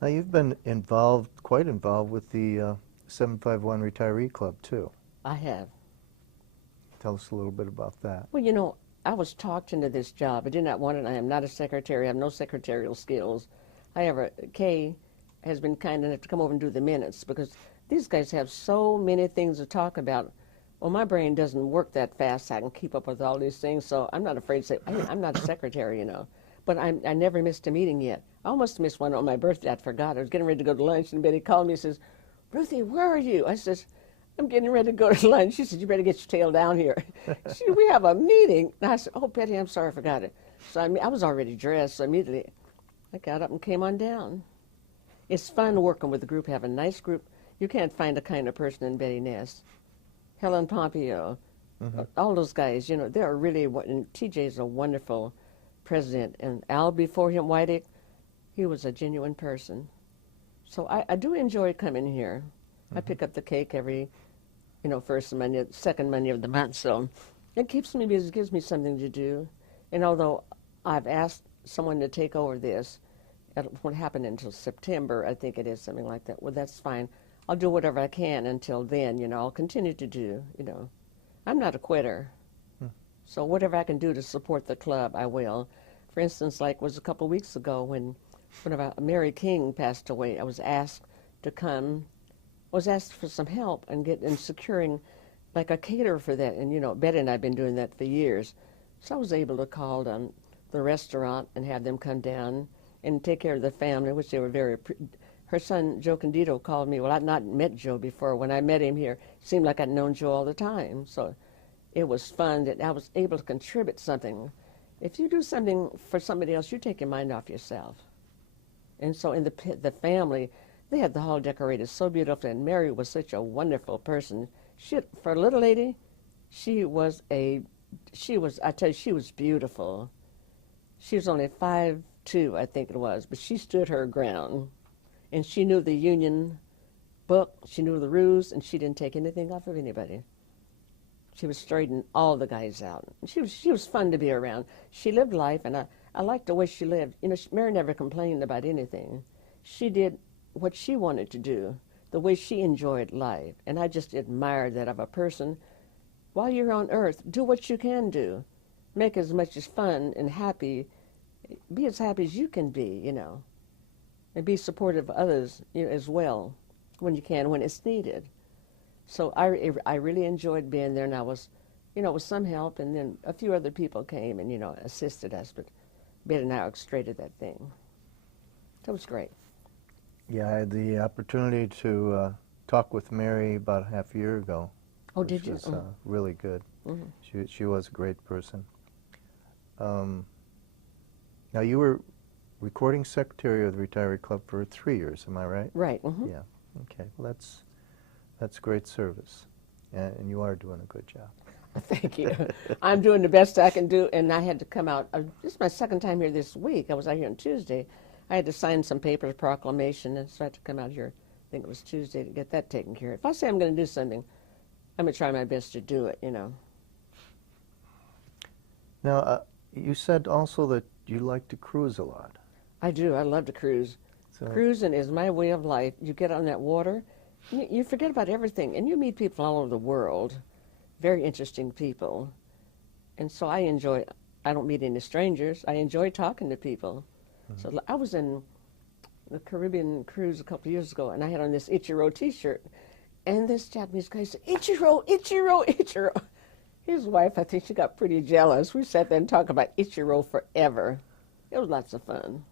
Now you've been involved, quite involved with the 751 Retiree Club too. I have. Tell us a little bit about that. Well, you know, I was talked into this job. I did not want it. I am not a secretary. I have no secretarial skills. However, Kay has been kind enough to come over and do the minutes because these guys have so many things to talk about. Well, my brain doesn't work that fast. I can keep up with all these things, so I'm not afraid to say, I'm not a secretary, you know. But I never missed a meeting yet. I almost missed one on my birthday. I forgot. I was getting ready to go to lunch, and Betty called me and says, Ruthie, where are you? I says, I'm getting ready to go to lunch. She said, you better get your tail down here. She said, we have a meeting. And I said, oh, Betty, I'm sorry, I forgot it. So I was already dressed, so immediately I got up and came on down. It's fun working with the group, have a nice group. You can't find a kind of person in Betty Ness. Helen Pompeo, all those guys, you know, they're really, and TJ's a wonderful president. And Al before him, Whitey, he was a genuine person. So I do enjoy coming here. I pick up the cake every, you know, first Monday, second Monday of the month. So it keeps me busy, gives me something to do. And although I've asked someone to take over this, it won't happen until September, I think it is, something like that. Well, that's fine. I'll do whatever I can until then, you know. I'll continue to do, you know. I'm not a quitter. So whatever I can do to support the club, I will. For instance, like was a couple of weeks ago when Mary King passed away, I was asked to come, was asked for some help and get in securing like a caterer for that. And, you know, Betty and I have been doing that for years. So I was able to call the restaurant and have them come down and take care of the family, which they were very her son, Joe Candido, called me. Well, I'd not met Joe before. When I met him here, it seemed like I'd known Joe all the time. So it was fun that I was able to contribute something. If you do something for somebody else, you take your mind off yourself. And so in the family, they had the hall decorated so beautifully, and Mary was such a wonderful person. For a little lady, I tell you, she was beautiful. She was only 5'2", I think it was, but she stood her ground. And she knew the union book, she knew the rules, and she didn't take anything off of anybody. She was straightening all the guys out. She was fun to be around. She lived life, and I liked the way she lived. You know, Mary never complained about anything. She did what she wanted to do, the way she enjoyed life. And I just admired that of a person. While you're on earth, do what you can do. Make as much as fun and happy. Be as happy as you can be, you know. And be supportive of others, you know, as well when you can, when it's needed. So I really enjoyed being there, and I was, you know, with some help, and then a few other people came and, you know, assisted us, but Ben and I orchestrated that thing. So it was great. Yeah, I had the opportunity to talk with Mary about half a year ago. Oh, did you? Which was really good. She was a great person. Now you were recording secretary of the Retiree Club for 3 years, am I right? Right. Yeah. Okay. Well, that's great service, and you are doing a good job. Thank you. I'm doing the best I can do, and I had to come out. This is my second time here this week. I was out here on Tuesday. I had to sign some papers, proclamation, and so I had to come out here, I think it was Tuesday, to get that taken care of. If I say I'm going to do something, I'm going to try my best to do it, you know. Now, you said also that you like to cruise a lot. I do. I love to cruise. So, cruising is my way of life. You get on that water, you forget about everything, and you meet people all over the world, very interesting people. And so I don't meet any strangers. I enjoy talking to people. So I was in the Caribbean cruise a couple of years ago, and I had on this Ichiro T-shirt, and this Japanese guy said, Ichiro, Ichiro, Ichiro. His wife, I think she got pretty jealous. We sat there and talked about Ichiro forever. It was lots of fun.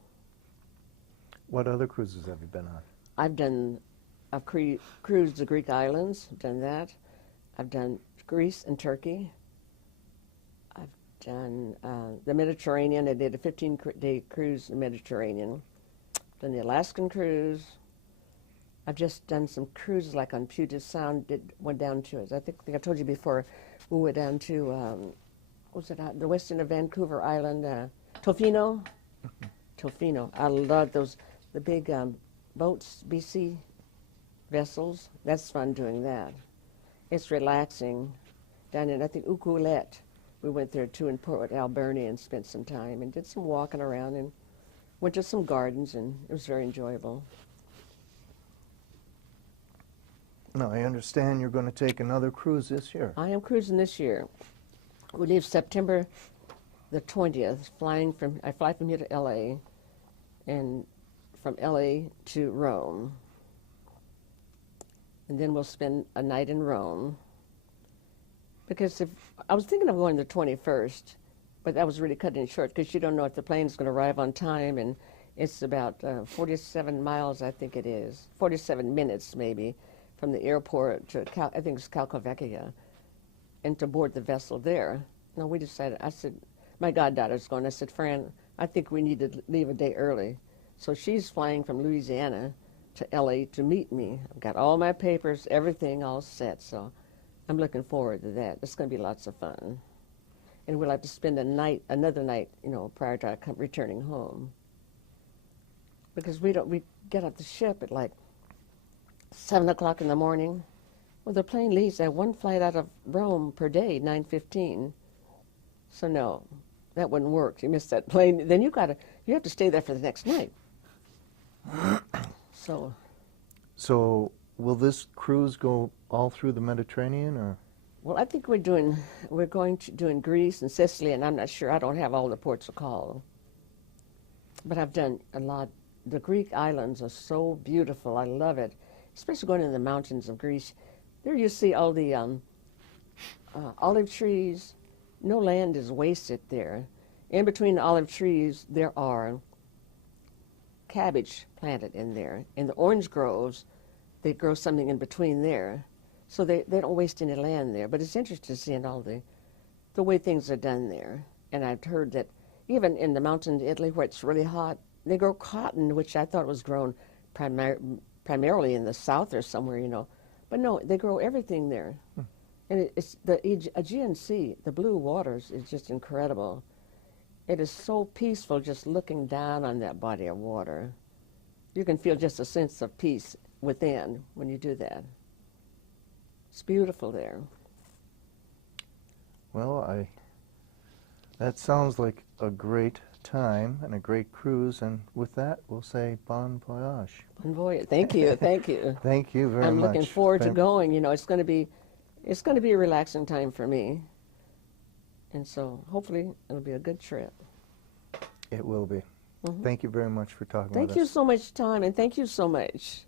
What other cruises have you been on? I've cruised the Greek islands, I've done that. I've done Greece and Turkey. I've done the Mediterranean. I did a 15-day cruise in the Mediterranean. Done the Alaskan cruise. I've just done some cruises like on Puget Sound, went down to, I think I told you before, we went down to, the west end of Vancouver Island, Tofino. Tofino. I love the big boats, BC vessels. That's fun doing that. It's relaxing. Down in, I think, Ucluelet. We went there too in Port Alberni and spent some time and did some walking around, and Went to some gardens, and it was very enjoyable. Now, I understand you're going to take another cruise this year. I am cruising this year. We leave September the 20th, I fly from here to L.A., and from L.A. to Rome. And then we'll spend a night in Rome. Because I was thinking of going the 21st, but that was really cutting it short because you don't know if the plane is going to arrive on time, and it's about 47 miles, I think it is, 47 minutes maybe, from the airport to, I think it's Calcavecchia, and to board the vessel there. No, we decided, I said, my goddaughter's going, I said, Fran, I think we need to leave a day early. So she's flying from Louisiana to L.A. to meet me. I've got all my papers, everything all set, so I'm looking forward to that. It's going to be lots of fun. And we'll have to spend another night, prior to our returning home. Because we get off the ship at like 7 o'clock in the morning. Well, the plane leaves at one flight out of Rome per day, 9:15. So no, that wouldn't work. You miss that plane, then you have to stay there for the next night. So will this cruise go all through the Mediterranean, or? Well, I think we're going to do in Greece and Sicily, and I'm not sure. I don't have all the ports of call. But I've done a lot. The Greek islands are so beautiful. I love it, especially going in the mountains of Greece. There you see all the olive trees. No land is wasted there. In between the olive trees, there are cabbage planted in there. In the orange groves, they grow something in between there. So they don't waste any land there. But it's interesting seeing all the way things are done there. And I've heard that even in the mountains of Italy where it's really hot, they grow cotton, which I thought was grown primarily in the south or somewhere, But no, they grow everything there. And it's the Aegean Sea, the blue waters, is just incredible. It is so peaceful just looking down on that body of water. You can feel just a sense of peace within when you do that. It's beautiful there. Well, that sounds like a great time and a great cruise, and with that, we'll say bon voyage. Bon voyage. Thank you, thank you. Thank you very much. I'm looking forward to going. It's going to be a relaxing time for me, and so hopefully it'll be a good trip. It will be. Thank you very much for talking with us. Thank you so much, Tom, and thank you so much.